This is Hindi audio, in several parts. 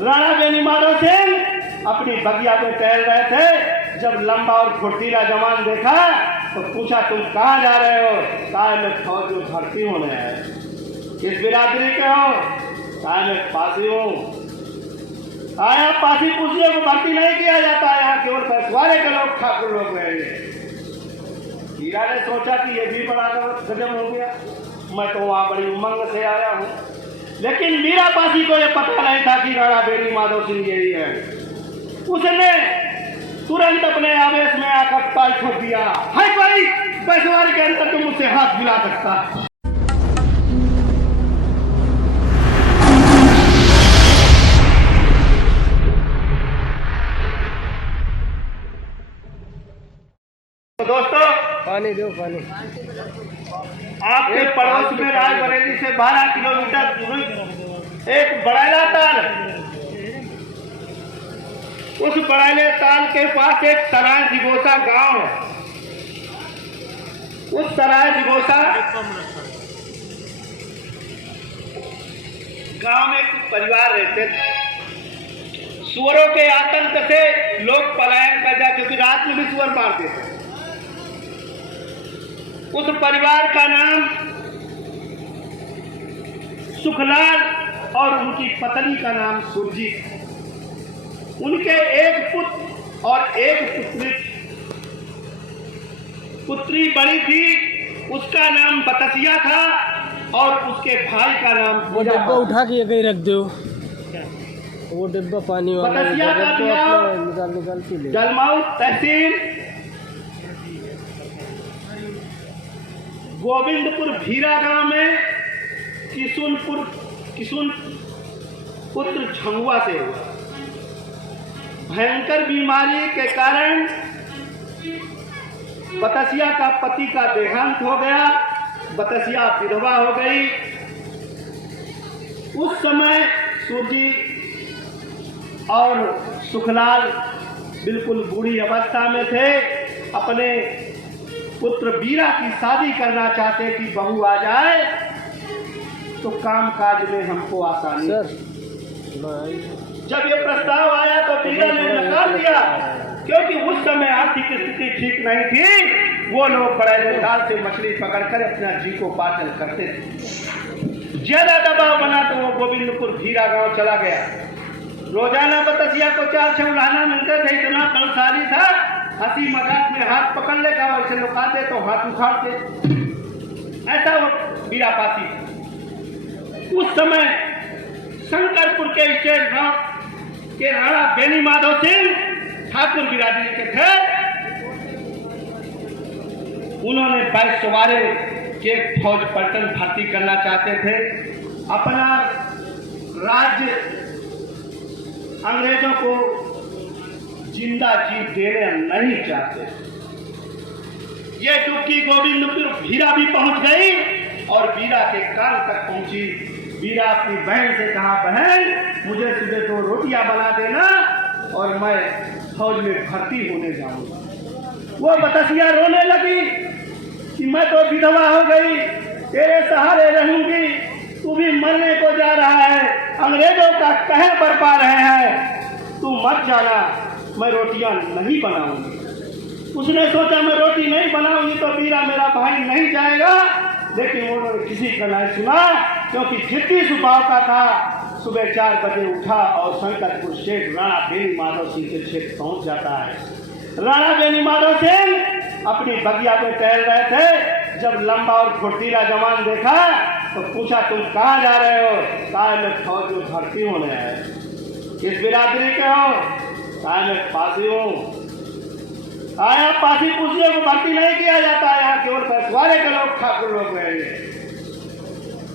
राणा बेनीमाधव सिंह अपनी बगिया में टहल रहे थे। जब लंबा और फुर्तीला जवान देखा तो पूछा, तुम कहाँ जा रहे हो? कहा, मैं फौज में भर्ती होने आया। किस बिरादरी के हो? कहा, मैं पासी हूँ। आया पासी पूछिए को भर्ती नहीं किया जाता, यहाँ केवल पैसवारे के लोग ठाकुर लोग रहेंगे। हीरा ने सोचा कि ये भी बड़ा गजब हो गया, मैं तो वहाँ बड़ी उमंग से आया हूँ। लेकिन मीरा पासी को यह पता नहीं था कि राणा बेनीमाधव सिंह यही है। उसने तुरंत अपने आवेश में आकर ताल ठोक दिया, हाय भाई, पैसवारी के अंदर तुम मुझसे हाथ मिला सकता। तो दोस्तों, पानी दो पानी। आपके पड़ोस में रायबरेली से 12 किलोमीटर दूर एक बड़ैला ताल, उस बड़ैले ताल के पास एक सराय दिगोसा गांव है। उस सराय दिगोसा गांव में कुछ परिवार रहते थे। सुअरों के आतंक से लोग पलायन कर जाते, क्योंकि रात में भी सुअर मारते थे। उस परिवार का नाम सुखलाल और उनकी पत्नी का नाम सुरजीत। उनके एक पुत्र और एक पुत्री बड़ी थी, उसका नाम बतसिया था और उसके भाई का नाम वो डिब्बा उठा के कहीं रख दो, वो डिब्बा पानी वाला। बतसिया का निकाल के ले। जलमाऊ तहसील गोविंदपुर भीरा गांव में किशुन पुत्र झंगुआ से हुआ। भयंकर बीमारी के कारण बतसिया का पति का देहांत हो गया, बतसिया विधवा हो गई। उस समय सूजी और सुखलाल बिल्कुल बूढ़ी अवस्था में थे। अपने पुत्र वीरा की शादी करना चाहते कि बहू आ जाए तो काम काज में हमको आसानी। जब ये प्रस्ताव आया तो वीरा ने नकार दिया, क्योंकि उस समय आर्थिक स्थिति ठीक नहीं थी। वो लोग बड़ैले ताल से मछली पकड़कर अपना जीविकोपार्जन करते थे। ज्यादा दबाव बना तो वो गोविंदपुर भीरा गांव चला गया। रोजाना बतसिया को 4 छह मिलते थे, इतना बलशाली था, हंसी मजाक में हाथ पकड़ लेगा, वैसे लुकाते तो हाथ उखाड़ते। ऐसा वो वीरा पासी। उस समय शंकरपुर के स्टेट गांव के राणा बेनीमाधव सिंह ठाकुर बिरादरी के थे। उन्होंने 22 सवारे के फौज पलटन भर्ती करना चाहते थे। अपना राज्य अंग्रेजों को जिंदा जीत देने नहीं चाहते। ये डुबकी गोविंदपुर भीरा भी पहुंच गई और वीरा के कान तक पहुंची। वीरा अपनी बहन से कहा, बहन मुझे सुबह 2 रोटियां बना देना और मैं फौज में भर्ती होने जाऊंगा। वो बतसिया रोने लगी कि मैं तो विधवा हो गई, तेरे सहारे रहूंगी, तू भी मरने को जा रहा है, अंग्रेजों का कहर बरपा रहे हैं, तू मत जाना, मैं रोटियां नहीं बनाऊंगी। उसने सोचा मैं रोटी नहीं बनाऊंगी तो वीरा मेरा भाई नहीं जाएगा, लेकिन उन्होंने किसी का नहीं सुना, क्योंकि जिद्दी स्वभाव का था। सुबह 4 बजे उठा और शंकरपुर शेख राणा बेनीमाधव सिंह के क्षेत्र पहुंच जाता है। राणा बेनीमाधव सिंह अपनी बगिया में टहल रहे थे। जब लंबा और फुर्तीला जवान देखा तो पूछा, तुम कहाँ जा रहे हो? कहा, मैं फौज में भर्ती होने आया। किस बिरादरी के हो? कहा, मैं पासी हूँ। आया पासी पूछिए को भर्ती नहीं किया जाता, यहाँ केवल पैसवारे के लोग ठाकुर लोग रहेंगे।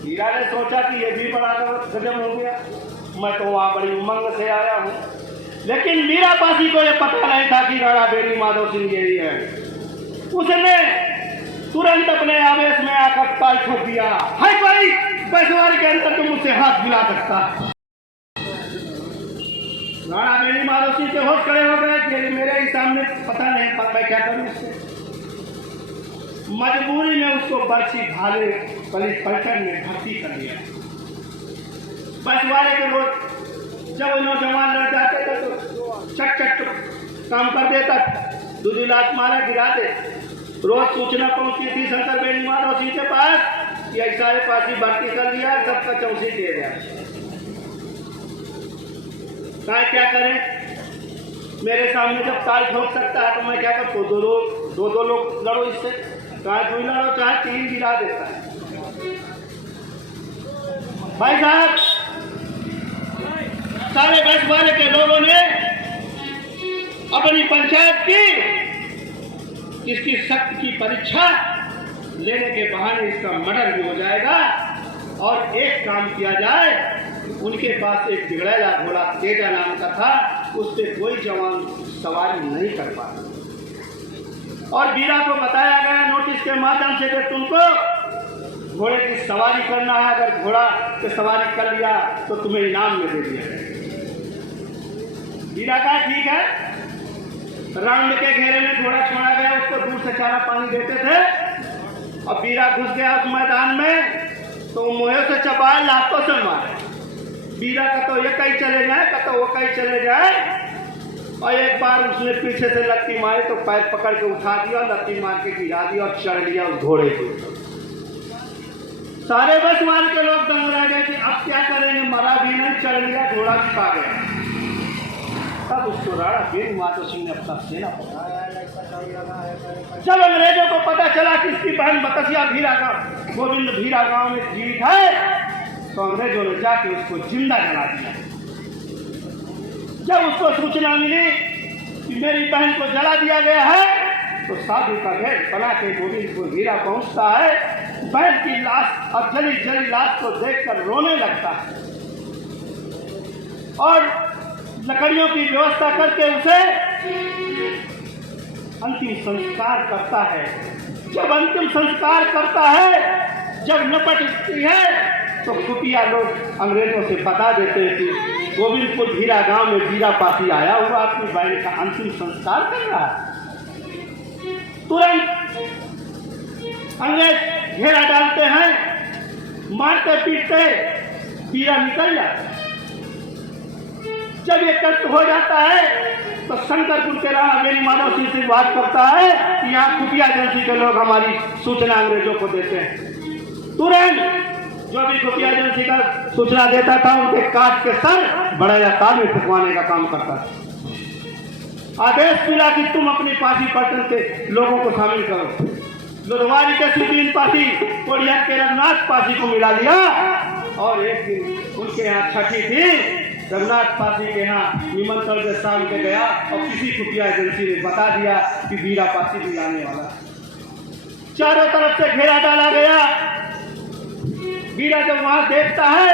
हीरा ने सोचा कि ये भी बड़ा गजब हो गया, मैं तो वहाँ बड़ी उमंग से आया हूँ। लेकिन मीरा पासी को यह पता नहीं था कि राणा बेनीमाधव सिंह यही है। उसने तुरंत अपने आवेश में आकर ताल ठोक दिया, हाय भाई, पैसवारी के अंदर तुम मुझसे हाथ मिला सकता। राणा बेनीमाधव सिंह के होश खड़े हो गए कि मेरे ही सामने पता नहीं मैं क्या करूं इससे। मजबूरी में उसको बरसी भाले पुलिस पलटन में भर्ती कर दिया। पैसवारे के लोग जब नौजवान लड़ जाते थे तो चट चट काम कर देता, दूसरी लात मारा गिरा दे। रोज सूचना पहुंचती थी शंकर बेनीमाधव सिंह के पास कि ऐसा पासी भर्ती कर लिया, सबका चौसी दे दिया। क्या करें, मेरे सामने जब ताल ठोक सकता है तो मैं क्या कर, दो लोग लड़ो इससे, चाहे 2 लड़ो चाहे 3 गिरा देता है। भाई साहब, सारे बसवाले के लोगों ने अपनी पंचायत की इसकी सख्त की परीक्षा लेने के बहाने इसका मर्डर भी हो जाएगा और एक काम किया जाए, उनके पास एक बिगड़ेला घोड़ा तेजा नाम का था, उस पर कोई जवान सवारी नहीं कर पाता और वीरा को बताया गया नोटिस के माध्यम से कि तुमको घोड़े की सवारी करना है, अगर घोड़ा की सवारी कर लिया तो तुम्हें इनाम में दे दिया जाएगा। वीरा का ठीक है, राउंड के घेरे में घोड़ा छोड़ा गया, उसको दूर से चारा पानी देते थे। अब वीरा घुस गया उस मैदान में तो मुँह से चबाए, लातों से मारे। वीरा का तो ये कहीं चले जाए, का तो वो कहीं चले जाए, और एक बार उसने पीछे से लत्ती मारी तो पैर पकड़ के उठा दिया, लत्ती मार के गिरा दिया और चढ़ लिया उस घोड़े को। सारे बस मार के लोग दंग रह गए कि अब क्या करेंगे, मरा भी नहीं, चढ़ लिया, घोड़ा भी पा गया। तब उसको राणा बेनीमाधव सिंह ने अपना सेना पकड़ा। जब अंग्रेजों को पता चला कि इसकी बहन बतसिया भीरा का गोविंद भीरा गांव में जीवित है, तो अंग्रेजों ने जाके उसको जिंदा जला दिया। जब उसको सूचना मिली कि मेरी बहन को जला दिया गया है, तो साधु का भेष बना के गोविंदपुर भीरा पहुंचता है। बहन की लाश और जली जली लाश को देखकर रोने लगता है और लकड़ियों की व्यवस्था करके उसे अंतिम संस्कार करता है। जब अंतिम संस्कार करता है, जब निपटती है, तो खुफिया लोग अंग्रेजों से बता देते हैं कि गोविंदपुर भीरा गांव में वीरा पासी आया हुआ अपनी बहन का अंतिम संस्कार कर रहा है। तुरंत अंग्रेज घेरा डालते हैं, मारते पीटते वीरा निकल जाता है। जब ये कष्ट हो जाता है तो शंकरपुर के राणा बेनीमाधव सिंह से बात करता है कि यहाँ खुफिया एजेंसी के लोग हमारी सूचना अंग्रेजों को देते हैं। तुरंत जो भी खुफिया एजेंसी का सूचना देता था उनके काट के सर बड़े ताल में फुकवाने का काम करता था। आदेश मिला कि तुम अपनी पासी पलटन के लोगों को शामिल करो। लुधवारी के सुदीन पासी कोड़िया के रघुनाथ पासी को मिला लिया और एक दिन उनके यहाँ छठी थी, रघुनाथ पासी के यहाँ निमंत्रण के शाम के गया और किसी खुफिया एजेंसी ने बता दिया कि वीरा पासी भी आने वाला। चारों तरफ से घेरा डाला गया। वीरा जब वहां देखता है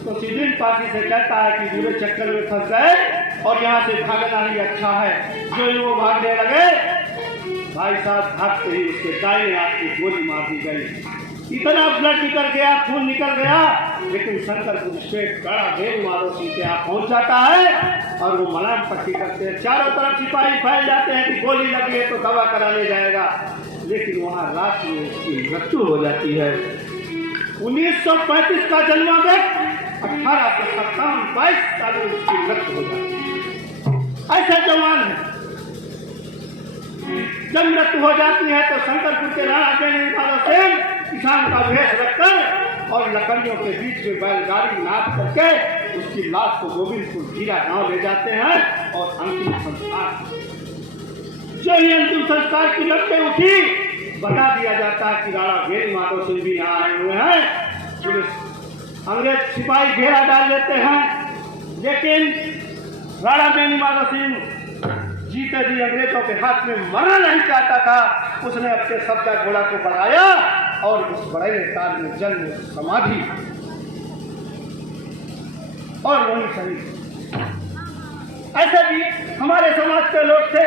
तो सुदीन पासी से कहता है कि बुरे चक्कर में फंस गए और यहाँ से भागना ही अच्छा है। जो लोग भागने लगे, भाई साहब भागते ही उसके दाहिने हाथ की गोली मार दी गई। इतना ब्लड निकल गया, खून निकल गया, लेकिन शंकरपुर शेख गड़ा बेनीमाधव सिंह के यहाँ पहुंच जाता है और वो मलाम पट्टी करते हैं। चारों तरफ सिपाही फैल जाते हैं कि गोली लगी है तो दवा कराने जाएगा, लेकिन वहाँ रात में उसकी मृत्यु हो जाती है। 1935 का जन्मा व्यक्ति 1857 22 साल में उसकी मृत्यु हो जाती है। ऐसा जवान है। जब मृत्यु हो जाती है तो शंकरपुर के राणा बेनीमाधव सिंह किसान का भेष रखकर और लकड़ियों के बीच में बैलगाड़ी नाप करके उसकी लाश को गोविंदपुर भीरा गांव ले जाते हैं और अंतिम संस्कार। जो ही अंतिम संस्कार की लपटें उठी, बता दिया जाता है कि राणा बेनीमाधव सिंह भी यहाँ आए हुए हैं। पुलिस अंग्रेज सिपाही घेरा डाल लेते हैं, लेकिन राणा बेनीमाधव सिंह जीते जी अंग्रेजों के हाथ में मरना नहीं चाहता था। उसने अपने सब्जा घोड़ा को बढ़ाया और उस बड़े ताल में जन्म समाधि और वहीं शहीद। ऐसे भी हमारे समाज के लोग थे